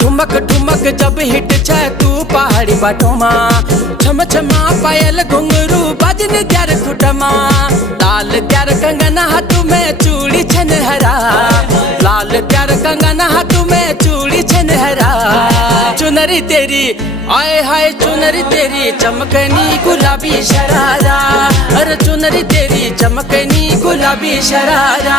ठुमक ठुमक जब हिट छ तू पहाड़ी बाटोमा, छम छमा पायल घुंघरू बजन ग्यार खुटमा। लाल ग्यार कंगना हाथ में चूड़ी छनहरा, लाल ग्यार कंगना हाथ में चूड़ी छनहरा। चुनरी तेरी आए हाय चुनरी तेरी चमकनी गुलाबी शरारा, अरे चुनरी तेरी चमकनी गुलाबी शरारा।